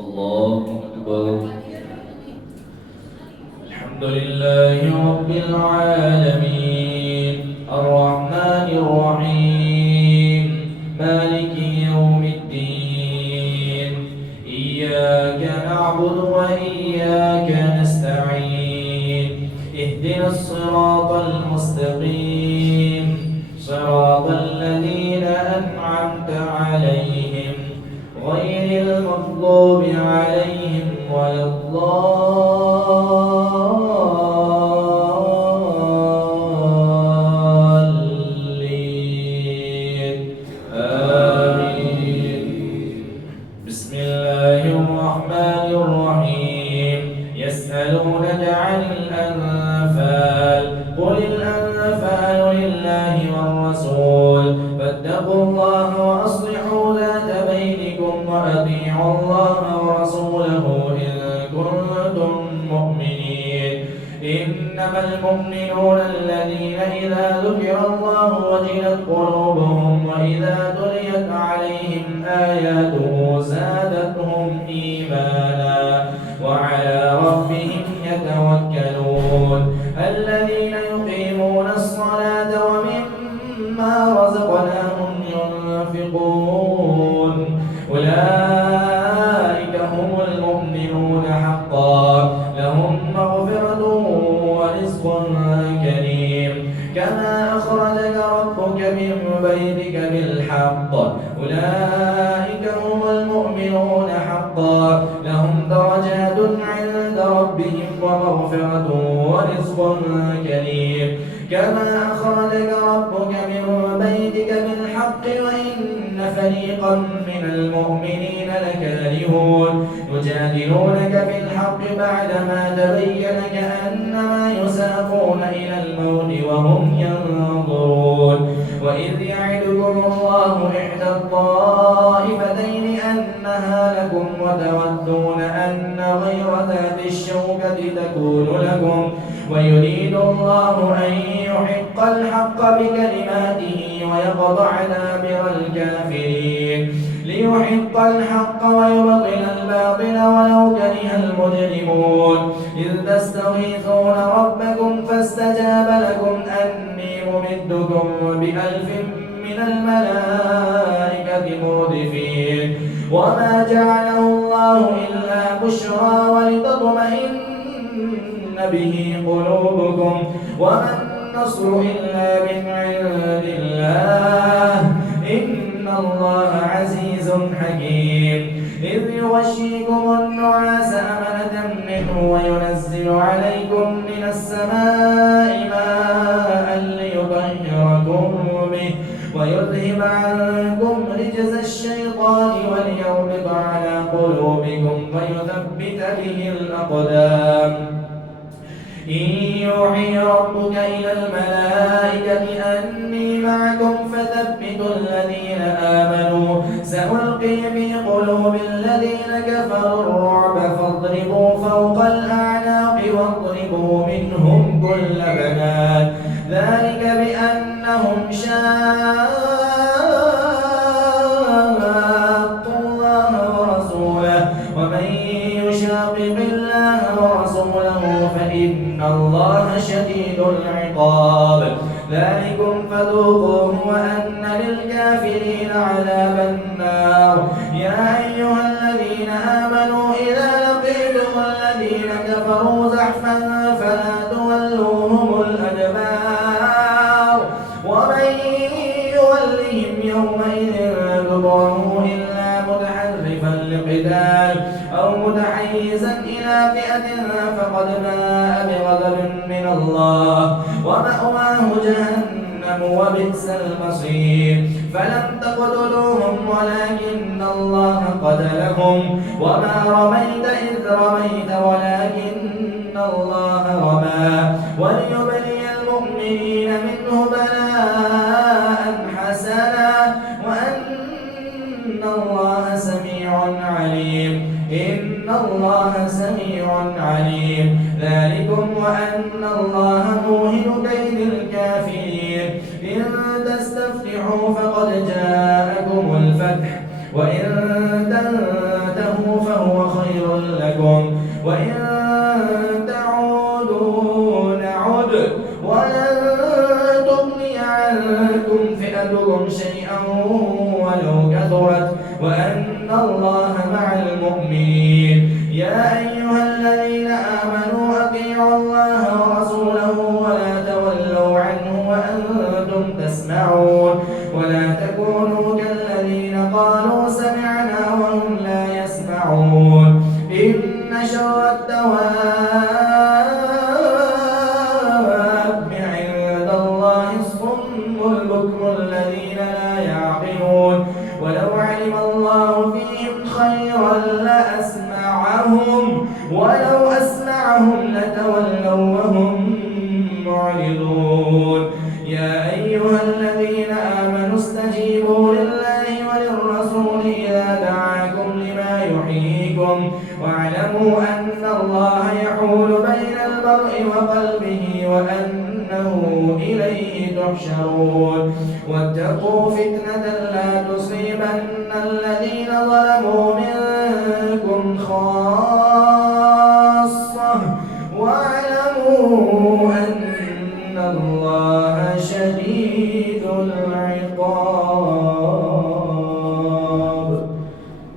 الله أكبر. الحمد لله رب العالمين الرحمن الرحيم مالك يوم الدين إياك نعبد وإياك نستعين اهدنا الصراط المستقيم صراط الذين أنعمت عليهم غير المغضوب عليهم ولا الضالين آمين. بسم الله الرحمن الرحيم يسألونك عن الأنفال قل الأنفال لله والرسول فاتقوا الله وأصلحوا ذات بينكم وأطيعوا الله ورسوله إن كنتم مؤمنين. إنما المؤمنون الذين إذا ذكر الله وجلت قلوبهم وإذا تليت عليهم آياته زادتهم إيمانا وعلى ربهم يتوكلون. الذين يقيمون الصلاة ومما رزقناهم ينفقون أولئك هم المؤمنون حقا لهم مغفرة ورزق كريم. كما أخرجك ربك من بيتك بالحق أولئك هم المؤمنون حقا لهم درجات عند ربهم ومغفرة ورزق كريم. كما أخرجك ربك من بيتك بالحق وإن فريقا من المؤمنين لكارهون يجادلونك في الحق بعدما تبين كأنما يساقون إلى الموت وهم ينظرون. وإذ يعدكم الله إحدى الطائفتين أنها لكم وتودون أن غير ذات الشوكة تكون لكم ويريد الله أن يحق الحق بكلماته ويقطع دابر الكافرين ليحق الحق ويبطل الباطل ولو كره المجرمون. إذ تستغيثون ربكم فاستجاب لكم أني ممدكم ب1000 من الملائكة مردفين. وما جعله الله إلا بشرى ولتطمئن به قلوبكم وما النصر إلا من عند الله إن الله عزيز حكيم. إذ يغشيكم النعاس أمنة منه وينزل عليكم من السماء ماء ليطهركم به ويذهب عنكم رجز الشيطان وليربط على قلوبكم ويثبت به الأقدام. إن يوحي ربك إلى الملائكة أني معكم فثبتوا الذين آمنوا سألقي في قلوب الذين كفروا الرعب فاضربوا فوق الأعناق واضربوا منهم كل بنان ذلك بأنهم شاقوا الله ورسوله ومن يشاقق الله ورسوله فإن الله شديد العقاب. ذلكم فذوقوه وأن للكافرين عذاب النار. يا أيها الذين آمنوا إذا لقيتم الذين كفروا زحفا فلا تولوهم الأدبار ومن يولهم يومئذ دبره إلا متحرفا لقتال أو متحيزا إلى فئة فقد باء بغضب من الله ومأواه جهنم وبئس المصير. فلم تقتلوهم ولكن الله قتلهم وما رميت إذ رميت ولكن الله رمى وليبلي المؤمنين منه بلاء حسنا وأن الله سميع عليم. إن الله سميع عليم. ذلكم وأن الله موهن كيد الكافرين. إن تستفتحوا فقد جاءكم الفتح وإن تنتهوا فهو لكم وإن تعودوا نعد ولن تغني عنكم فئتكم شيئا ولو كثرت وأن الله مع المؤمنين. يا أيها الذين آمنوا أطيعوا الله ورسوله ولا تولوا عنه وأنتم تسمعون ولا تكونوا كالذين قالوا سمعنا وهم لا يسمعون. إن شر الدواب عند الله الصم البكم الذين لا يعقلون ولو علم الله فيهم خيرا ولو أسمعهم لتولوا وهم معرضون. يا أيها الذين آمنوا استجيبوا لله وللرسول إذا دعاكم لما يحييكم واعلموا أن الله يحول بين المرء وقلبه وأنه إليه تحشرون. واتقوا فتنة لا تصيبن الذين ظلموا منكم خاصة واعلموا أن الله شديد العقاب.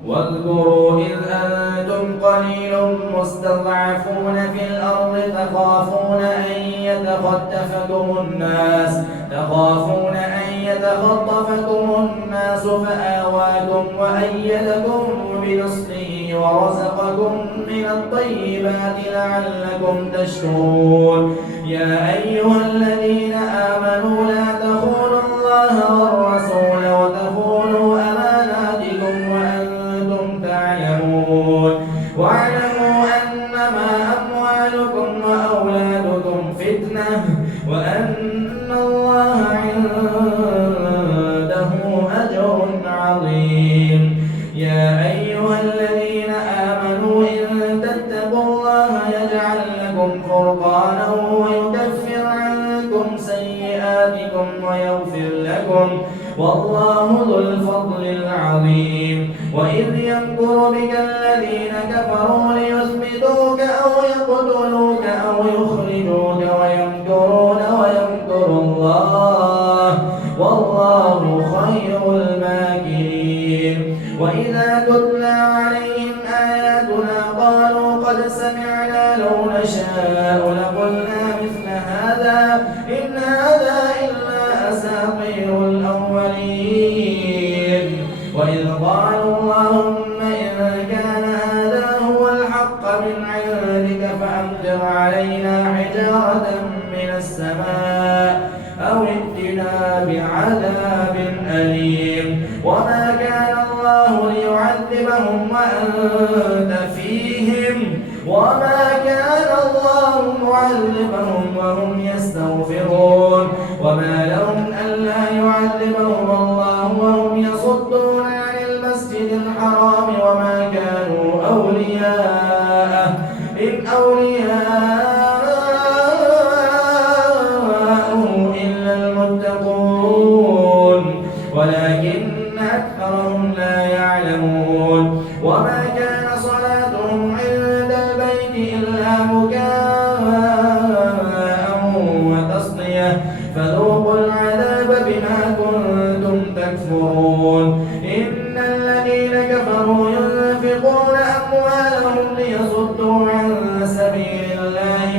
واذكروا إذ أنتم قليل مستضعفون في الأرض تخطفكم الناس فآواكم وأيدكم بنصره ورزقكم من الطيبات لعلكم تشكرون. يا أيها الذين آمنوا لا تخونوا الله والرسول وتخونوا أماناتكم وأنتم تعلمون. واعلموا أنما أموالكم وأولادكم فتنة وأن الله عنده أجر عظيم. يا أيها الذين آمنوا إن تتقوا الله يجعل لكم فرقانا ويكفر عنكم سيئاتكم ويغفر لكم والله ذو الفضل العظيم. وإذ يمكر بك الذين كفروا ليثبتوك أو يقتلوك أو يخرجوك ويمكرون ويمكر الله والله خير الماكرين. وإذا تتلى عليهم آياتنا قالوا قد سمعنا لو نشاء لقلنا مثل هذا إن هذا إلا أساطير الأولين. وإذ قالوا اللهم إن كان هذا هو الحق من عندك فأمطر علينا حجارة من السماء أو ائتنا بعذاب أليم. وما كان الله ليعذبهم وأنت فيهم وما كان الله معذبهم وهم يستغفرون. وما لهم ألا يعذبهم الله وهم يصدون عن المسجد الحرام وما كانوا أولياءه إن أولياءه إلا المتقون ولكن أكثرهم لا يعلمون. وما كان صلاتهم عند البيت إلا مكاء وتصدية فذوقوا العذاب بما كنتم تكفرون. إن الذين كفروا ينفقون أموالهم ليصدوا عن سبيل الله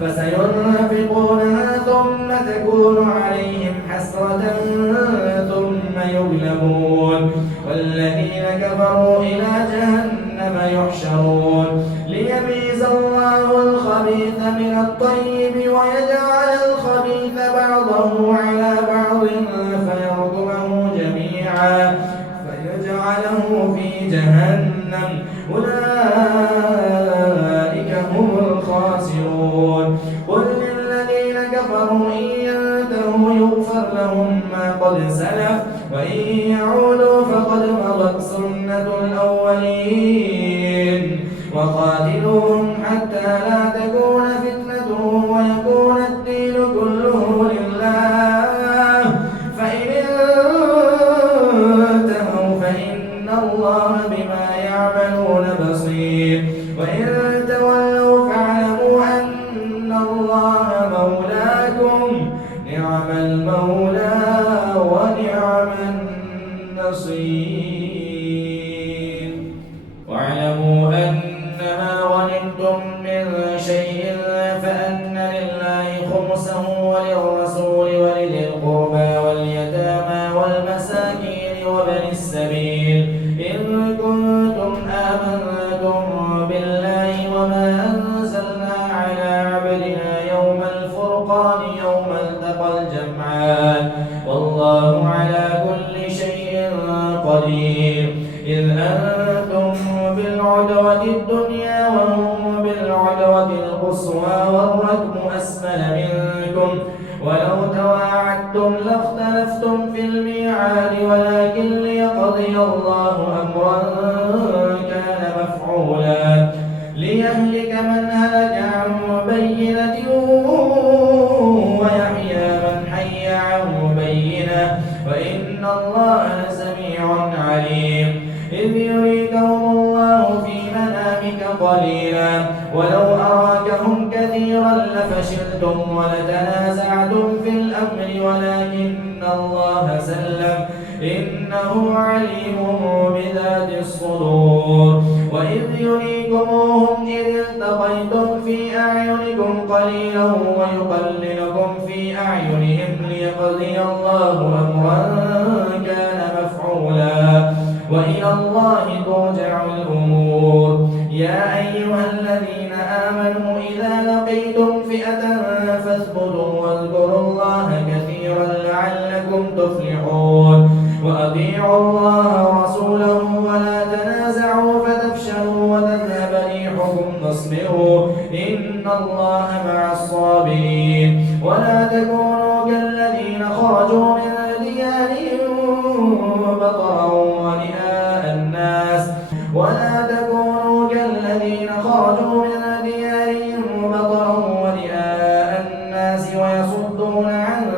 فسينفقونها ثم تكون عليهم حسرة ثم يغلبون والذين كفروا إلى جهنم يحشرون. ليميز الله الخبيث من الطيب ويجعل الخبيث بعضه على بعض فيجعله في جهنم أولئك هم الخاسرون. قل للذين كفروا إن ينتهوا يغفر لهم ما قد سلف وإن يعودوا فقد مضت سنة الأولين. وقاتلوهم حتى لا تكون فتنة ويكون الدين كله لله فإن انتهوا فإن الله بما يعملون تعملون بصير وإن تولوا فاعلموا أن الله مولاكم نعم المولى ونعم النصير واعلموا أنما غنمتم من شيء فأن لله خمسه وللرسول ولذي القربى واليتامى والمساكين وابن السبيل إن كنتم آمنتم بالله وما أنزلنا على عبدنا يوم الفرقان يوم التقى الجمعان والله على كل شيء قدير إذ أنتم بالعدوة الدنيا وهم بالعدوة القصوى والركب أسفل منكم ولو تواعدتم لاختلفتم في الميعاد ولكن ليقضي الله أمرا كان مفعولا ليهلك من هلك عن بينة ويحيى من حي عن بينة وإن الله لسميع عليم إذ يريكهم الله في منامك قليلا ولو أراكهم كثيرا لفشلتم ولتنازعتم في الأمر ولكن الله سلم إنه عليم بذات الصدور وإذ يريكموهم إذ التقيتم في أعينكم قليلا ويقللكم في أعينهم ليقضي الله أمرا كان مفعولا وإلى الله ترجع الأمور يا أيها الذين آمنوا إذا لقيتم فئة فاثبتوا واذكروا الله كثيرا لعلكم تفلحون وأطيعوا الله ورسوله ولا تنازعوا فتفشلوا وتذهب ريحكم واصبروا إن الله مع الصابرين ولا تكونوا كالذين خرجوا من ديارهم بطرا ورئاء الناس ولا تكونوا كالذين خرجوا من ديارهم بطرا ورئاء الناس ويصدون عن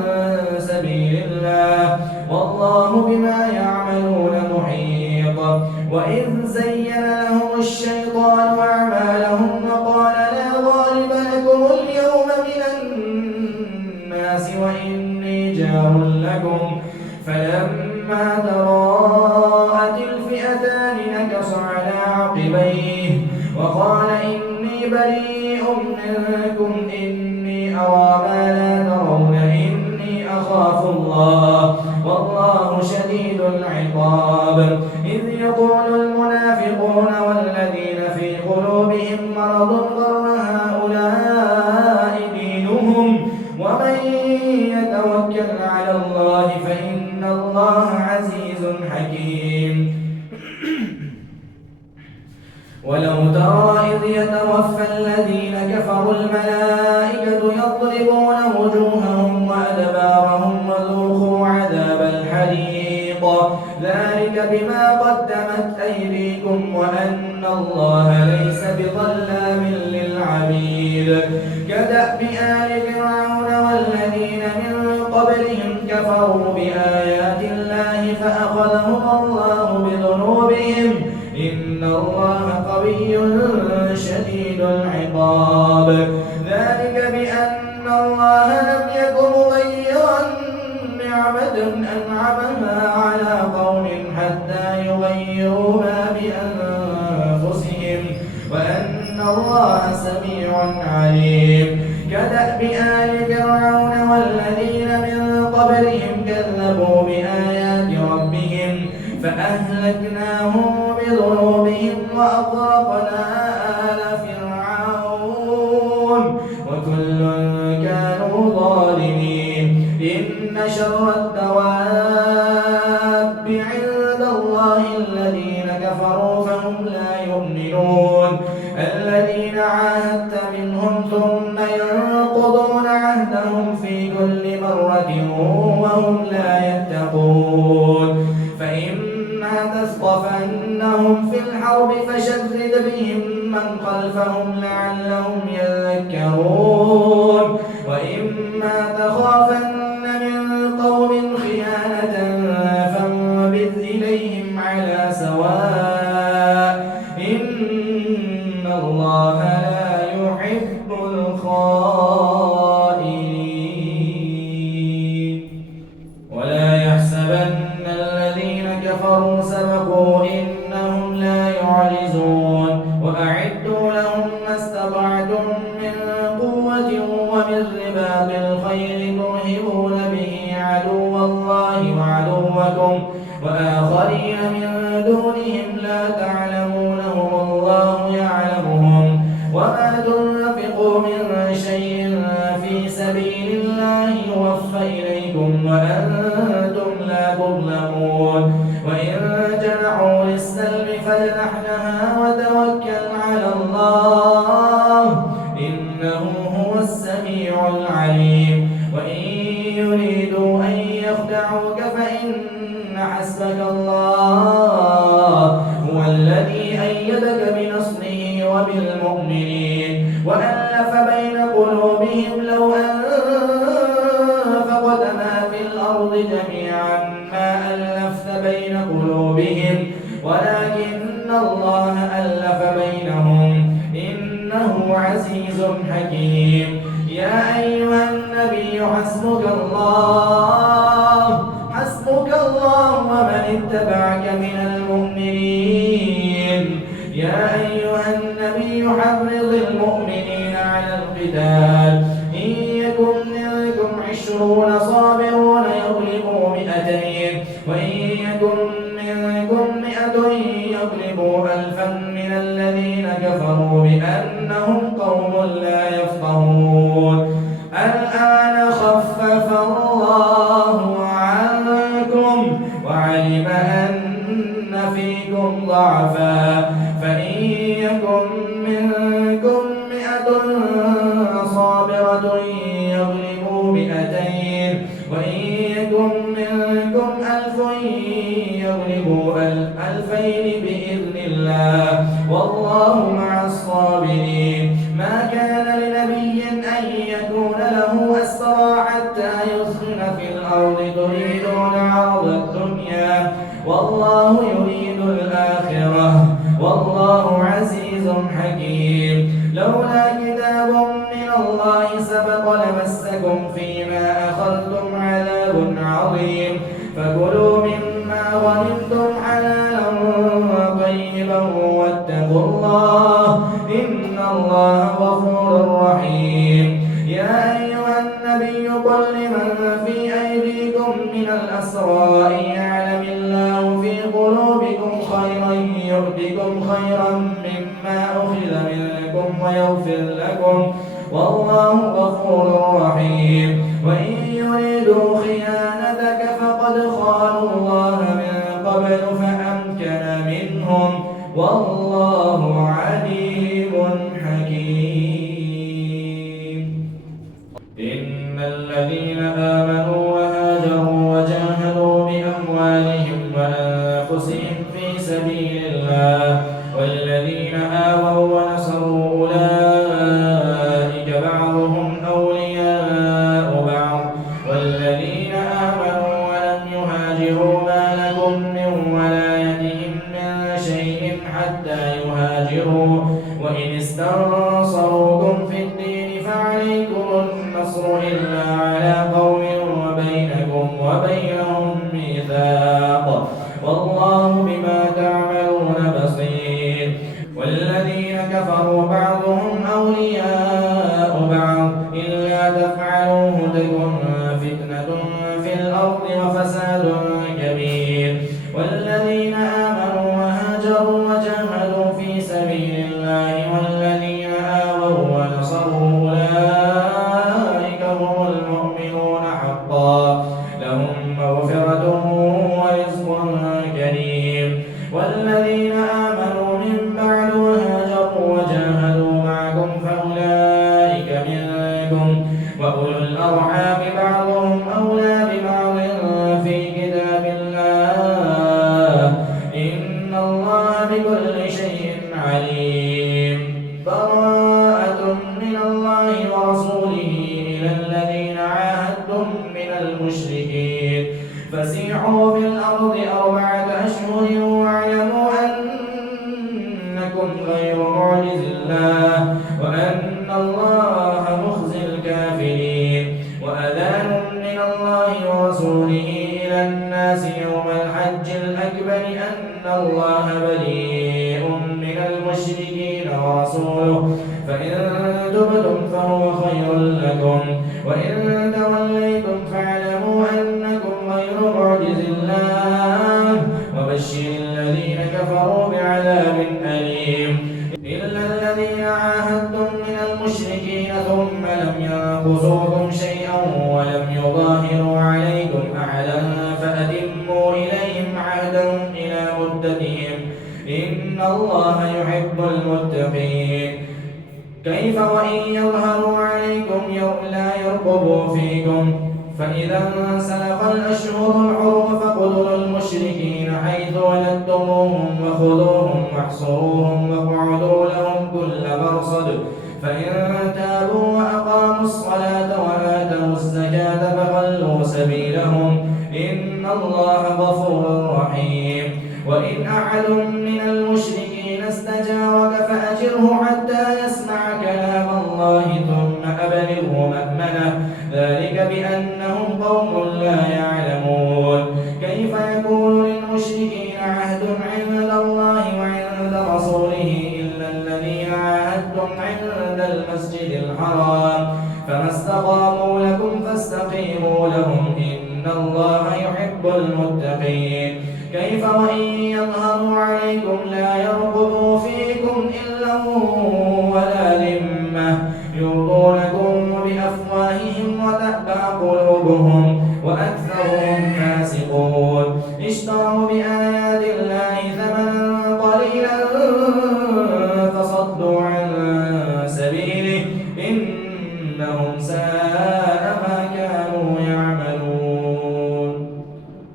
سبيل الله والله بما يعملون محيط وإذ زين لهم الشيطان أعمالهم وقال لا غالب لكم اليوم من الناس وإني جار لكم فلما تراءت الفئتان نكص على عقبيه وقال إني بريء منكم إني أرى ما لا ترون إني أخاف الله والله شديد العقاب إذ يقول المنافقون والذين في قلوبهم مرض غر هؤلاء دينهم ومن يتوكل على الله فإن الله عزيز حكيم ولو ترى إذ يتوفى الذين كفروا الملائكة يضربون وجوههم وأدبارهم وذوقوا عذاب الحريق ذلك بما قدمت أيديكم وأن الله ليس بظلام للعبيد كدأب آل فرعون والذين من قبلهم كفروا بآيات الله فأخذهم الله بذنوبهم إن الله قوي شديد العقاب ذلك بأن الله لم يكن مغيرا نعمة أنعمها على قوم حتى يغيروا ما بأنفسهم وأن الله سميع عليم كدأب آل فرعون والذين من قبلهم كذبوا بآيات ربهم فأهلكناهم بذنوبهم وأغرقنا آل فرعون وكل كانوا ظالمين إن شر الدواب عند الله الذين كفروا فهم لا يؤمنون الذين عاهدت منهم ثم ينقضون عهدهم في كل مرة وهم لا يتقون فإما تثقفنهم في الحرب فشرد بهم من خلفهم لعلهم يذكرون وإما تخافن من قوم خيانة فانبذ إليهم على سواء إن سبقوا إنهم لا يعجزون وأعدوا لهم ما استطعتم من قوة ومن رباط الخيل ترهبون به عدو الله وعدوكم وآخرين من دونهم لا تعلمونهم الله يعلمهم وما تنفقوا من شيء في سبيل الله يوفى إليكم وأنتم لا تظلمون وإن جنحوا للسلم فاجنح لها وتوكل على الله إنه هو السميع العليم وإن يريدوا أن يخدعوك فإن حسبك الله هو الذي أيدك بنصره وبالمؤمنين وألف بين قلوبهم لو أنفقت ما في الأرض جميعا ما ألفت بين قلوبهم ولكن الله ألف بينهم إنه عزيز حكيم يا أيها النبي حسبك الله ومن اتبعك من المؤمنين يا أيها النبي حرض المؤمنين على القتال إن يكن منكم 20 صابرون يغلبوا 200 وإن يكن منكم 100 يغلبوا 1000 من الذين كفروا بأنهم قوم لا يفقهون الآن خفف الله عنكم وعلم أن فيكم ضعفا فإن يكن منكم 100 صابرة يغلبوا 200 وإن يكن منكم 1000 يغلبوا 2000 بإذن الله والله مع الصابرين ما كان لنبي أن يكون له أسرى حتى يسخن في الأرض تريدون عرض الدنيا والله يريد الآخرة والله عزيز حكيم لولا كتاب من الله سبق لمسكم فيما أخذتم عذاب عظيم فكلوا مما غنمتم حلالا طيبا واتقوا الله إن الله غفور رحيم يا أيها النبي قل لمن في أيديكم من الأسرى إن يعلم الله في قلوبكم خيرا يؤتكم خيرا مما أخذ منكم ويغفر لكم والله غفور رحيم وإن يريدوا خيانتك فقد خانوا الله من قبل فأمكن منهم والله عليم حكيم إن الذين آمنوا وهاجروا وجاهدوا بأموالهم وأنفسهم في سبيل الله والذين آووا ونصروا أولئك بعضهم أولياء بعض والذين آمنوا ولم يهاجروا ما لكم من ولايتهم من شيء حتى يهاجروا وإن استنصروكم في الدين فعليكم النصر إلا على قوم وبينكم وبينهم ميثاق والله بما تعملون بصير والذين كفروا بعضهم أولياء بعض إلا تفعلوه تكن فتنة في الأرض وفساد كبير والذين آمنوا وهاجروا وجاهدوا في سبيل الله والذين آووا ونصروا أولئك هم المؤمنون حقا لهم مغفرة ورزق كريم والذين آمنوا من بعد وهاجروا وجاهدوا معكم فأولئك منكم وأولو الأرحام بعضهم أولى ببعض في كتاب الله إن الله بكل شيء عليم براءة من الله ورسوله إلى الذين عاهدتم من المشركين فسيحوا في الأرض 4 أشهر واعلموا أنكم غير معجز الله وأن الله مخزي الكافرين وأذان من الله ورسوله إلى الناس يوم الحج الأكبر أن الله بريء من المشركين ورسوله فإن تبتم فهو خير لكم وإن توليتم فاعلموا أنكم غير معجز الله وبشر الذين كفروا بعذاب أليم إلا الذين عاهدتم من المشركين ثم لم ينقصوكم شيئا ولم يظاهروا عليكم أحدا فأتموا إليهم عهدهم إلى مدتهم إن الله يحب المتقين كيف وإن يظهروا عليكم لا يرقبوا فيكم فإذا انسلخ الأشهر الحرم فاقتلوا المشركين حيث ولدتموهم وخذوهم واحصروهم واقعدوا لهم كل مرصد فإن تابوا وأقاموا الصلاة وآتوا الزكاة فخلوا سبيلهم إن الله غفور رحيم وإن أحد من المشركين استجارك فأجره حتى يسمع كلام الله ثم أبلغه مأمنه ذلك بأنهم قوم لا يعلمون كيف يكون للمشركين عهد عند الله وعند رسوله إلا الذين عاهدتم عند المسجد الحرام فما استقاموا لكم فاستقيموا لهم إن الله يحب المتقين كيف وإن يظهروا عليكم لا يرقبوا فيكم إلا ولا ذمة يرضونكم بأفواههم وتأبى قلوبهم وأكثرهم فاسقون اشتروا بآيات الله ثمنا قليلا فصدوا عن سبيله إنهم ساء ما كانوا يعملون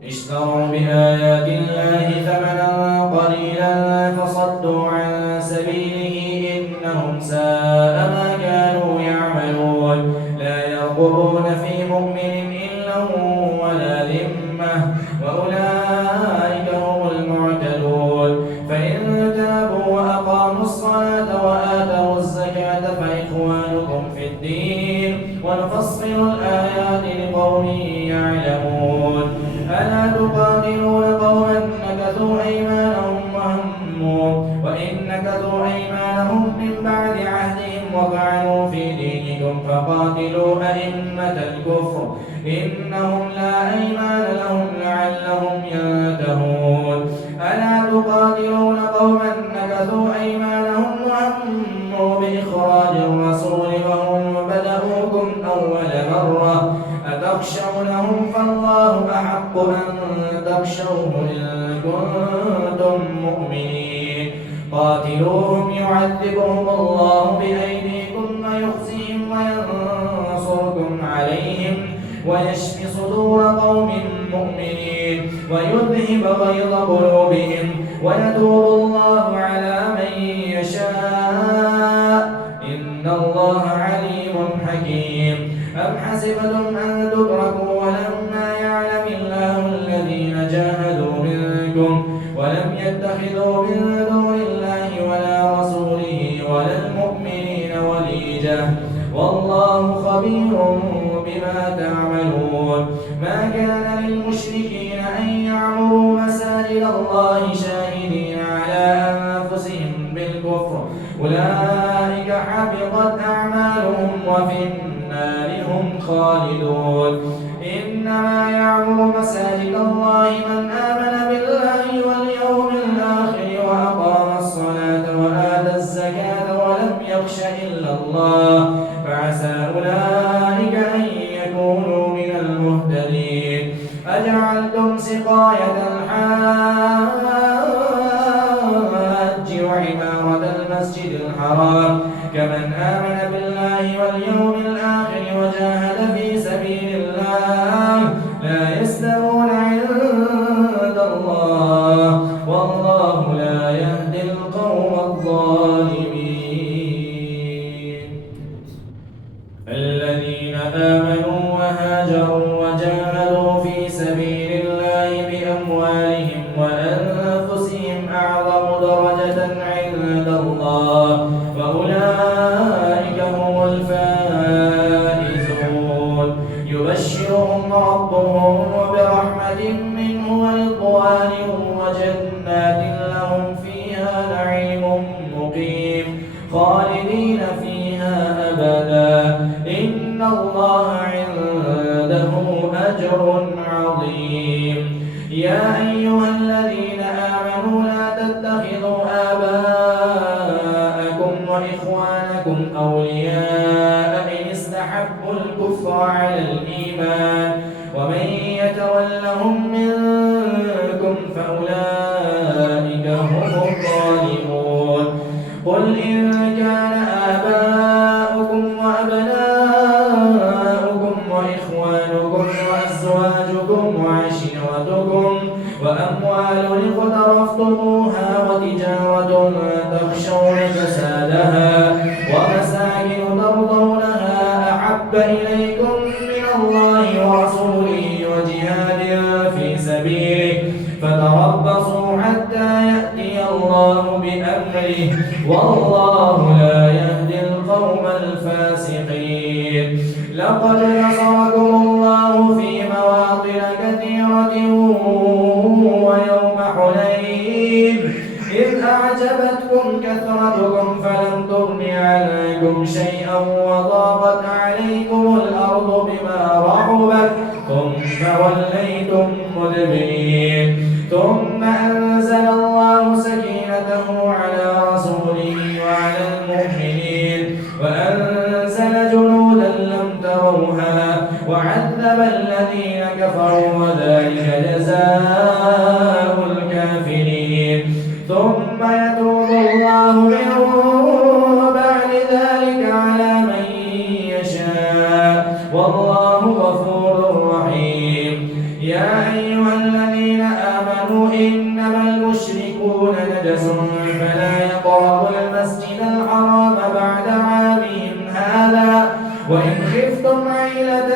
اشتروا بآيات الله ثمنا قليلا فصدوا عن سبيله إنهم ساء ما كانوا يعملون لا يرقبون في مؤمن إلا ولا ذمة وأولئك هم المعتدون فإن تابوا وأقاموا الصلاة وآتوا الزكاة فإخوانكم في الدين ونفصل الآيات لقوم يعلمون ألا تقاتلون قوما نكثوا أيمانهم وهموا وإن نكثوا أيمانهم من بعد عهدهم وطعنوا في دينكم فقاتلوا أئمة الكفر إنهم لا أيمان لهم لعلهم ينتهون ألا تقاتلون قوما نكثوا أيمانهم وهموا بإخراج الرسول وهم بدأوكم أول مرة أتخشونهم فالله أحق أن تخشوه إن كنتم مؤمنين قاتلوهم يعذبهم الله بأيديكم ويخزيهم وينصركم عليهم ويشفي صدور قوم مؤمنين ويذهب غيظ قلوبهم ويتوب الله على من يشاء إن الله عليم حكيم أم حسبتم أن تتركوا ولما يعلم الله الذين جاهدوا منكم ولم يتخذوا من دون الله ولا رسوله ولا المؤمنين وليجة والله خبير بما تعملون ما كان للمشركين أن يعمروا مساجد الله شاهدين على أنفسهم بالكفر أولئك حبطت أعمالهم وفي النار هم خالدون إنما يعمر مساجد الله من آمن بالله واليوم الآخر وأقام الصلاة وآتى الزكاة ولم يخش إلا الله فعسى أولئك أن يكونوا من المهتدين أجعلتم سقاية الحاج وعمارة المسجد الحرام كمن آمن بالله واليوم الآخر وجاهد في سبيل الله لا يستوون عند الله والله لا يهدي القوم الظالمين الذين آمنوا وهاجروا وجاهدوا في سبيل الله بأموالهم وأنفسهم أعظم درجة عند الله وأولئك هم الفائزون يبشرهم ربهم برحمة منه ورضوان وجنات أجر عظيم. يا أيها الذين آمنوا لا تتخذوا آباءكم وإخوانكم أولياء إن استحبوا الكفر على الإيمان ومن يتولهم منكم فأولئك هم الظالمون. قل إن كان آباؤكم وأبناؤكم وإخوانكم وأزواجكم وعشيرتكم وأموال اقترفتموها وتجارة تخشون كسادها ومساكن ترضونها أحب إليكم من الله ورسوله وجهاد في سبيله فتربصوا حتى يأتي الله بأمره والله لا يهدي القوم الفاسقين. لقد نصركم الله في مواطن كثيرة ويوم حنين إذ أعجبتكم كثرتكم فلم تغن عنكم شيئا وضاقت عليكم الأرض بما رحبت ثم وليتم مدبرين. ثم أنزل الله سكينته على رسوله وعلى المؤمنين وأنزل جنودا لم تروها وعذب الذين كفروا وذلك جزاء الكافرين. ثم يتوب الله من بعد ذلك على من يشاء والله غفور رحيم. يا أيها الذين آمنوا إنما المشركون نجس فلا يقربوا المسجد الحرام بعد عامهم هذا وإن خفتم عيلة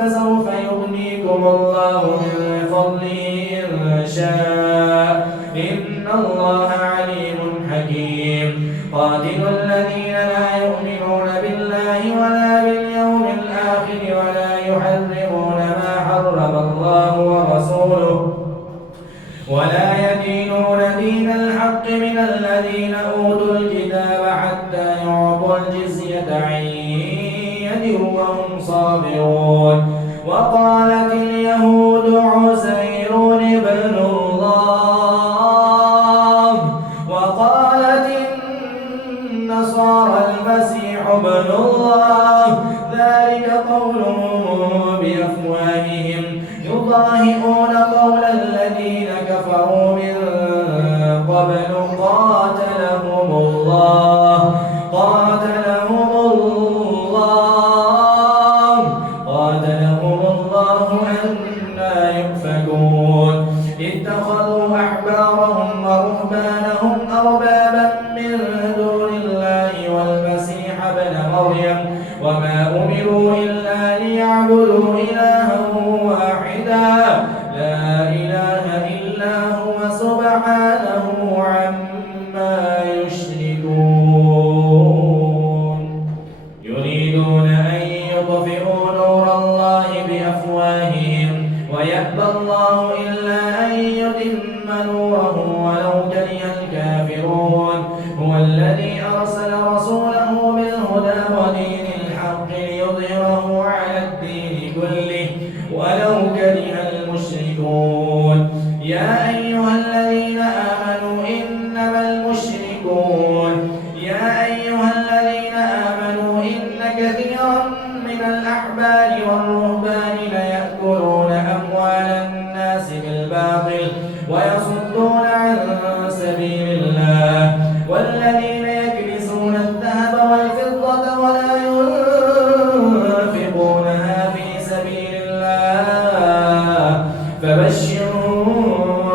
فسوف يغنيكم الله من فضله إن شاء إن الله عليم حكيم. قاتلوا الذين لا يؤمنون بالله ولا باليوم الآخر ولا يحرمون ما حرم الله ورسوله ولا يدينون دين الحق من الذين أوتوا الكتاب حتى يعطوا الجزية عن يد وهم صابرون. وقالت اليهود عزير ابن الله وقالت النصارى المسيح ابن الله ذلك قولهم بأفواههم يضاهئون قول الذين كفروا من قبل قاتلهم الله أنى يؤفكون. اتخذوا أحبارهم ورهبانهم أربابا من دون الله والمسيح ابن مريم وما أمروا إلا ليعبدوا إلها واحدا لا إله إلا هو سبحانه عما يشركون. يريدون أن يطفئوا نور الله بأفواههم ويأبى الله إلا أن يتم نوره ولو كره الكافرون. هو الذي أرسل رسوله بالهدى ودين الحق ليظهره على الدين كله ولو كره المشركون. يا أيها الذين آمنوا إنما المشركون إن كثيرا من الأحبار والرهبان ليأكلون أموال الناس بالباطل ويصدون عن سبيل الله والذين يكنزون الذهب والفضة ولا ينفقونها في سبيل الله فبشرهم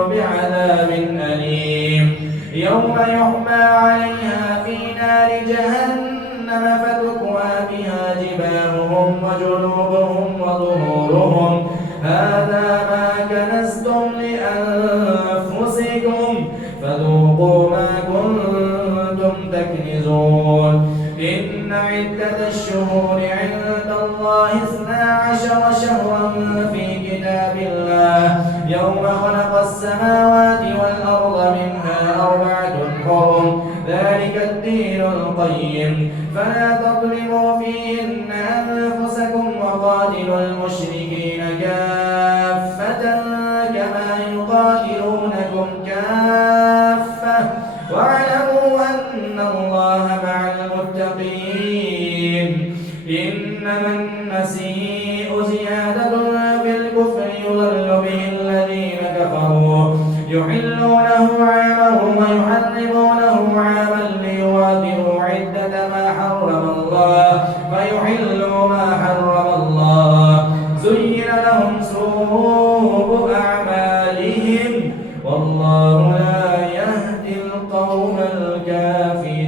بعذاب أليم. يوم يحمى عليها في نار جهنم فتكوى بها جباههم وجنوبهم وظهورهم هذا ما كنزتم لأنفسكم فذوقوا ما كنتم تكنزون. إن عدة الشهور عند الله 12 شهرا في كتاب الله يوم خلق السماوات والأرض منها 4 حرم ذلك الدين القيم القوم الكافرين.